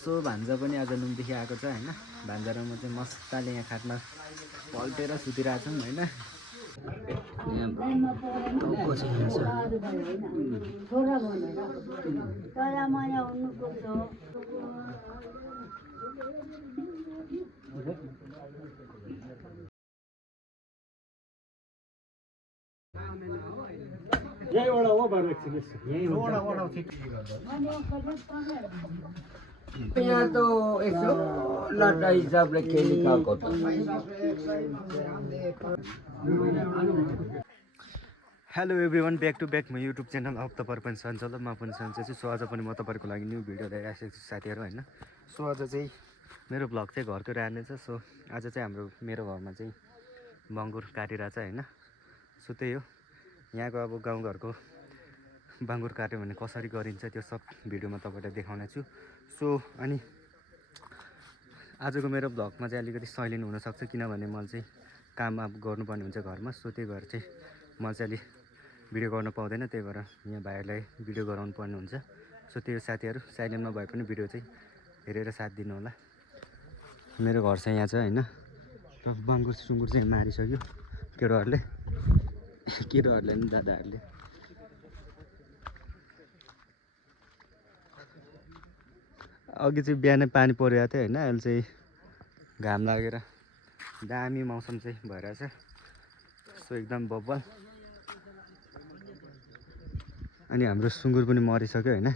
So भान्जा पनि आज नुनदेखि आएको छ होइन। भान्जा र म चाहिँ मस्ताले यहाँ खाटमा पल्टेर सुतिरहेको छौँ होइन। यहीँबाट हो बार एकछिन यहाँ त यसो लट्टा हिसाबले खेली खाएको त hello everyone, back to back म युट्युब च्यानल अफ तपाईँहरू पनि सञ्चाल म पनि सन्चै छु। सो आज पनि म तपाईँहरूको लागि न्यू भिडियो लिएर आइसकेको छु साथीहरू होइन। सो आज चाहिँ मेरो भ्लग चाहिँ घरको आउने छ। सो आज चाहिँ मेरो घरमा चाहिँ बङ्गुर काटिरहेको छ होइन। सो त्यही हो, यहाँको अब गाउँघरको बाङ्गुर काट्यो भने कसरी गरिन्छ त्यो सब भिडियोमा तपाईँलाई देखाउने छु। सो अनि आजको मेरो भ्लगमा चाहिँ अलिकति साइलेन्ट हुनसक्छ किनभने मैले चाहिँ काम गर्नुपर्ने हुन्छ घरमा। सो त्यही भएर चाहिँ मैले चाहिँ अलिक भिडियो गर्न पाउँदैन, त्यही भएर यहाँ भाइहरूलाई भिडियो गराउनु पर्ने हुन्छ। सो त्यो साथीहरू साइलेन्टमा भए पनि भिडियो चाहिँ हेरेर साथ दिनु होला। मेरो घर चाहिँ यहाँ छ होइन। बाङ्गुर सुँगुर चाहिँ मारिसक्यो केटाहरूले नि दादाहरूले। अघि चाहिँ बिहानै पानी परिरहेको थियो होइन, अहिले चाहिँ घाम लागेर दामी मौसम चाहिँ भइरहेछ। सो एकदम बब्बल। अनि हाम्रो सुँगुर पनि मरिसक्यो होइन।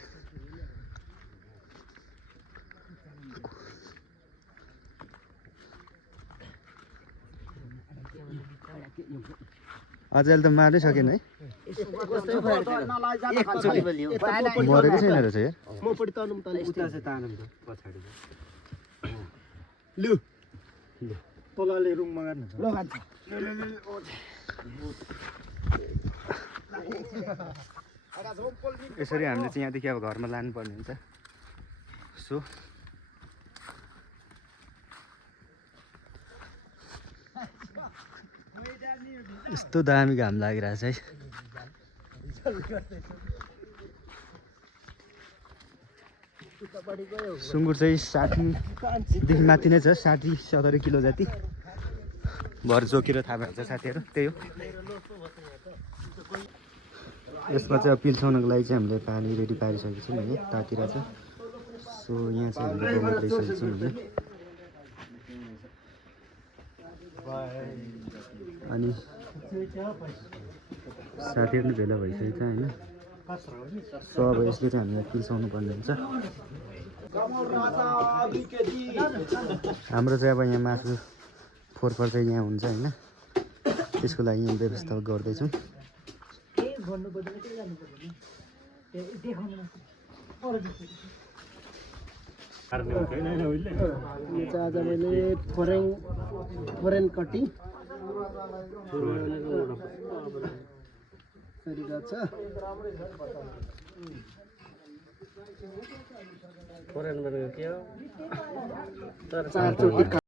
अझ अहिले त मार्नै सकेन है, मरेको छैन रहेछ यार। तलले रुममा गर्नु यसरी हामीले चाहिँ यहाँदेखि अब घरमा लानुपर्ने हुन्छ। सो यस्तो दामी घाम लागिरहेछ है। सुँगुर चाहिँ 60देखि माथि नै छ, 60-70 किलो जति भर जोकेर थाहा भएछ साथीहरू। त्यही हो, यसमा चाहिँ अब पिल्साउनको लागि चाहिँ हामीले पानी रेडी पारिसकेको छौँ होइन, तातिरहेको छ। सो यहाँ चाहिँ हामीले गोबर ल्याइसकेको छौँ होइन। अनि साथीहरू पनि भेला भइसकेको छ होइन। सो अब यसले चाहिँ हामीले पिल्साउनु पर्ने हुन्छ। हाम्रो चाहिँ अब यहाँ मासु फोरफोर चाहिँ यहाँ हुन्छ होइन, त्यसको लागि यहाँ व्यवस्था गर्दैछौँ। आज मैले फोरेन कटिङ गरिरहेको छ। फोरेन भनेको के हो? चारचोटि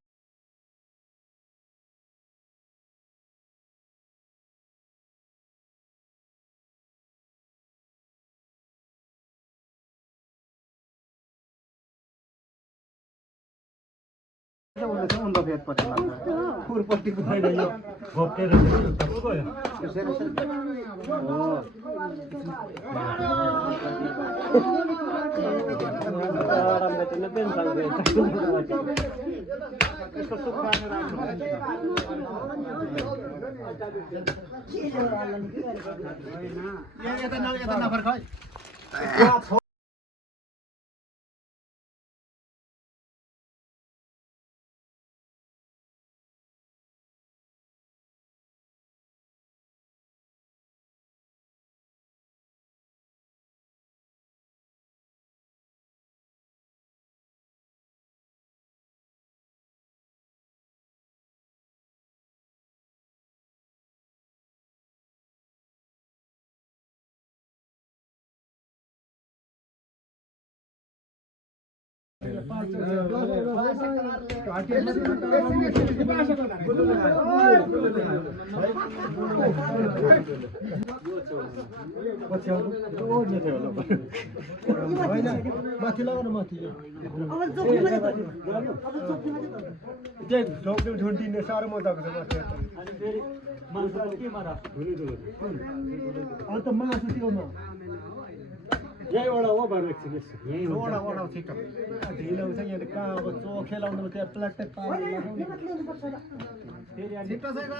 माथि लगाउन माथि झुन्टिने साह्रो मजाको छ अन्त मासु त्योमा यहीँबाट हो भएर एकछिन यहीँ छिटो ढिलो छ यहाँ कहाँ अब चोखे लाउनु त्यहाँ प्लास्टिक छिटो चाहिँ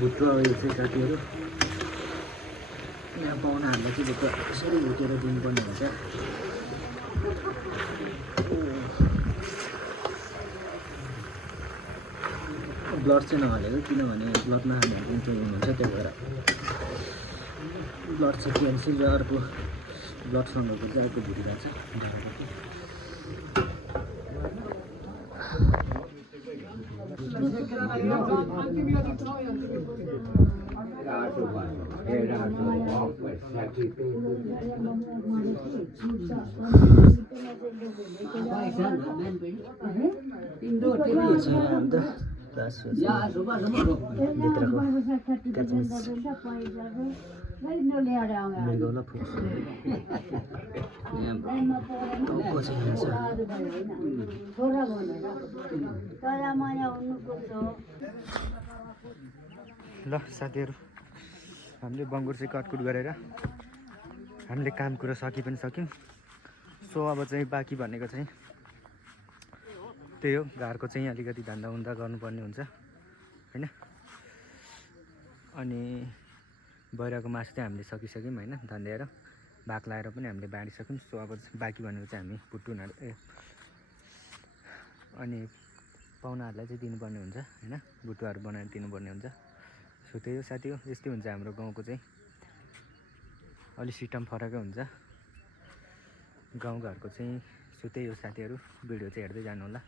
भुट्टो अब यो चाहिँ साथीहरू यहाँ पाहुनाहरूलाई चाहिँ भुट्टो यसरी भुटेर दिनुपर्ने हुन्छ। ब्लड चाहिँ नहालेको किनभने ब्लडमा हामीहरूको इन्फेक्सन हुन्छ त्यही भएर ब्लड चाहिँ क्यान्सल र अर्को ब्लडसँगको चाहिँ अर्को भुटिरहेको छ। ल साथीहरू हामीले बङ्गुर चाहिँ कटकुट गरेर हामीले काम कुरो सकि पनि सक्यौँ। सो अब चाहिँ बाँकी भनेको चाहिँ त्यही हो, घरको चाहिँ अलिकति धन्दा गर्नुपर्ने हुन्छ होइन। अनि बहिराको मासु चाहिँ हामीले सकिसक्यौँ होइन, धन्दाएर भाग लाएर पनि हामीले बाँडिसक्यौँ। सो अब बाँकी भनेको चाहिँ हामी भुट्टुनहरू अनि पाहुनाहरूलाई चाहिँ दिनुपर्ने हुन्छ होइन, भुटुवाहरू बनाएर दिनुपर्ने हुन्छ। सो त्यही हो साथी हो, यस्तै हुन्छ हाम्रो गाउँको चाहिँ, अलिक सिस्टम फरकै हुन्छ गाउँघरको चाहिँ। सो त्यही हो साथीहरू, भिडियो चाहिँ हेर्दै जानु होला।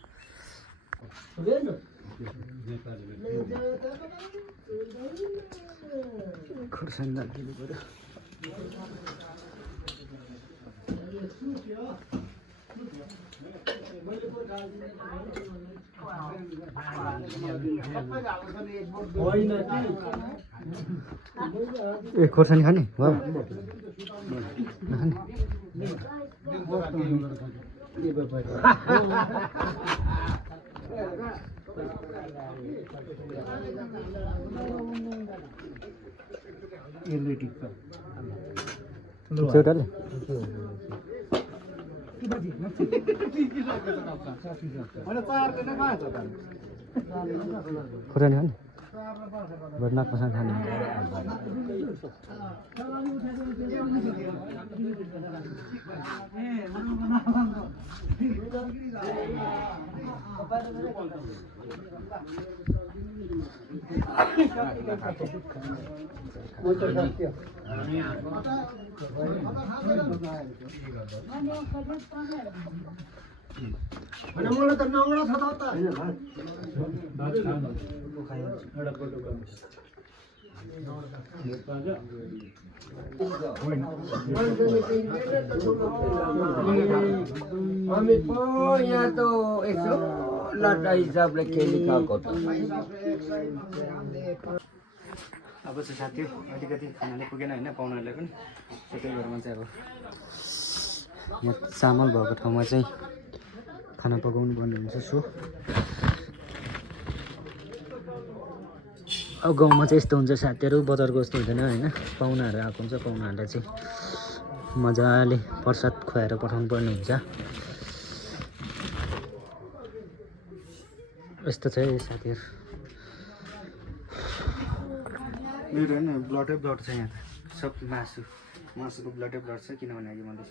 खुर्सानी राखिदिनु पऱ्यो। ए खोर्सानी खाने वा खोर्सानी खाने नाक पसँग खाने मलाई त नौडा छ त हामी पो यहाँ त यसो लट्टा हिसाबले खेली खाएको त। अब चाहिँ साथी अलिकति खानाले पुगेन होइन, पाहुनाहरूलाई पनि। त्यही भएर चाहिँ अब यहाँ चामल भएको ठाउँमा चाहिँ खाना पकाउनु पर्ने हुन्छ। सो अब गाउँमा चाहिँ यस्तो हुन्छ साथीहरू, बजारको जस्तो हुँदैन होइन। पाहुनाहरू आएको हुन्छ, पाहुनाहरूलाई चाहिँ मजाले प्रसाद खुवाएर पठाउनु पर्ने हुन्छ। यस्तो छ है साथीहरू। मेरो होइन ब्लडै ब्लड छ यहाँ त, सब मासुको ब्लडै ब्लड छ। किनभने अहिले मैले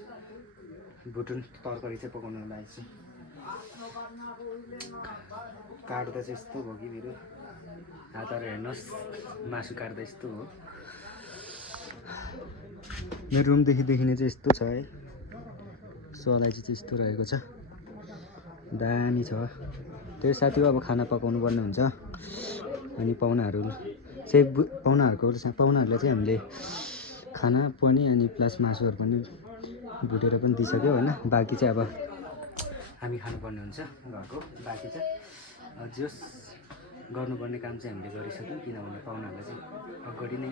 भुटुन तरकारी चाहिँ पकाउनुको लागि चाहिँ काट्दा चाहिँ यस्तो भयो कि मेरो हातहरू हेर्नुहोस्, मासु काट्दा यस्तो हो। मेरो रुमदेखि देखिने चाहिँ यस्तो छ है। अलैँची चाहिँ यस्तो रहेको छ, दामी छ। त्यो साथीको अब खाना पकाउनु पर्ने हुन्छ। अनि पाहुनाहरूलाई चाहिँ हामीले खाना पनि अनि प्लस मासुहरू पनि भुटेर पनि दिइसक्यो होइन। बाँकी चाहिँ अब हामी खानुपर्ने हुन्छ घरको। बाँकी चाहिँ जस गर्नुपर्ने काम चाहिँ हामीले गरिसक्यौँ। किनभने पाहुनाहरूलाई चाहिँ अगाडि नै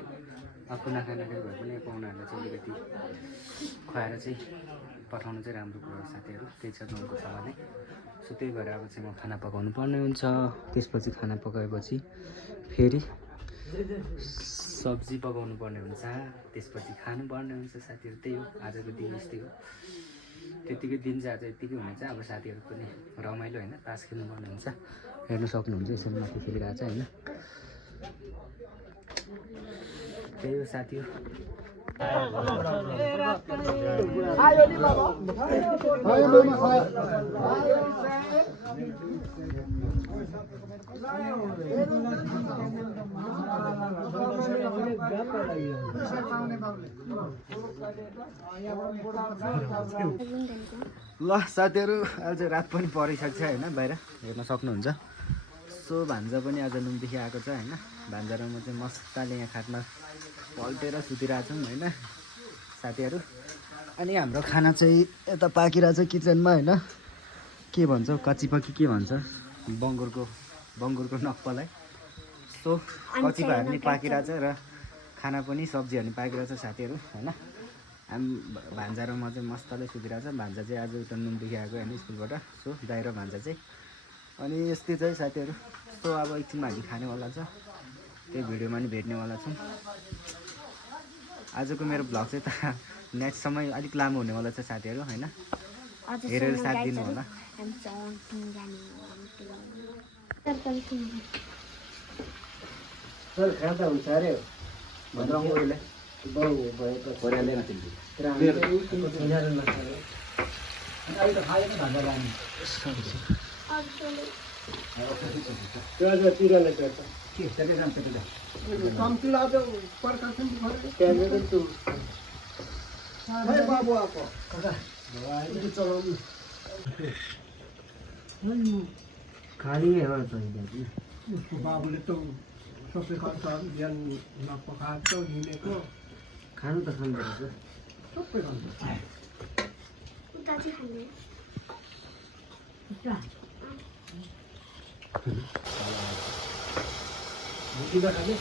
आफू नखानाकै भए पनि पाहुनाहरूलाई चाहिँ अलिकति खुवाएर चाहिँ पठाउनु चाहिँ राम्रो कुरो हो साथीहरू। त्यही छ गाउँको पाराले। सो त्यही भएर अब चाहिँ म खाना पकाउनु पर्ने हुन्छ। त्यसपछि खाना पकाएपछि फेरि सब्जी पकाउनु पर्ने हुन्छ, त्यसपछि खानुपर्ने हुन्छ साथीहरू। त्यही हो आजको दिन यस्तै हो। त्यतिकै दिन चाहिँ आज यत्तिकै हुनेछ। अब साथीहरू पनि रमाइलो होइन, तास खेल्नुपर्ने हुन्छ। हेर्नु सक्नुहुन्छ यसरी माथि खेलिरहेको छ होइन। त्यही हो साथीहरू। ल साथीहरू, आज रात पनि परिसक्छ होइन, बाहिर हेर्न सक्नुहुन्छ। सो भान्जा पनि आज नुनदेखि आएको छ होइन। भान्जा र म चाहिँ मजाले यहाँ खाटमा पल्टेर सुतिरहेको छौँ होइन साथीहरू। अनि हाम्रो खाना चाहिँ यता पाकिरहेछ किचनमा होइन। के भन्छ कच्ची पक्की के भन्छ बङ्गुरको नक्पलाई। सो कच्चीपाहरू पनि पाकिरहेछ र खाना पनि सब्जीहरू पनि पाकिरहेछ साथीहरू होइन। भान्जा र म चाहिँ मजाले सुतिरहेछ। भान्जा चाहिँ आज उता नुनदेखि आएको होइन स्कुलबाट। सो दाइ र भान्जा चाहिँ अनि यस्तै चाहिँ साथीहरू। सो अब एकछिनमा हामी खानेवाला छ, त्यही भिडियोमा नि भेट्नेवाला छौँ। आजको मेरो भ्लग चाहिँ त नेक्स्टसम्म अलिक लामो हुनेवाला छ साथीहरू होइन। हेरेर साथ दिनु होला। खाँदा हुन्छ अरे खाली उसको बाबुले त सबै खर्च बिहान नपकाएको हिँडेको खानु त खाँदो रहेछ सबै खान्छ। किन खाने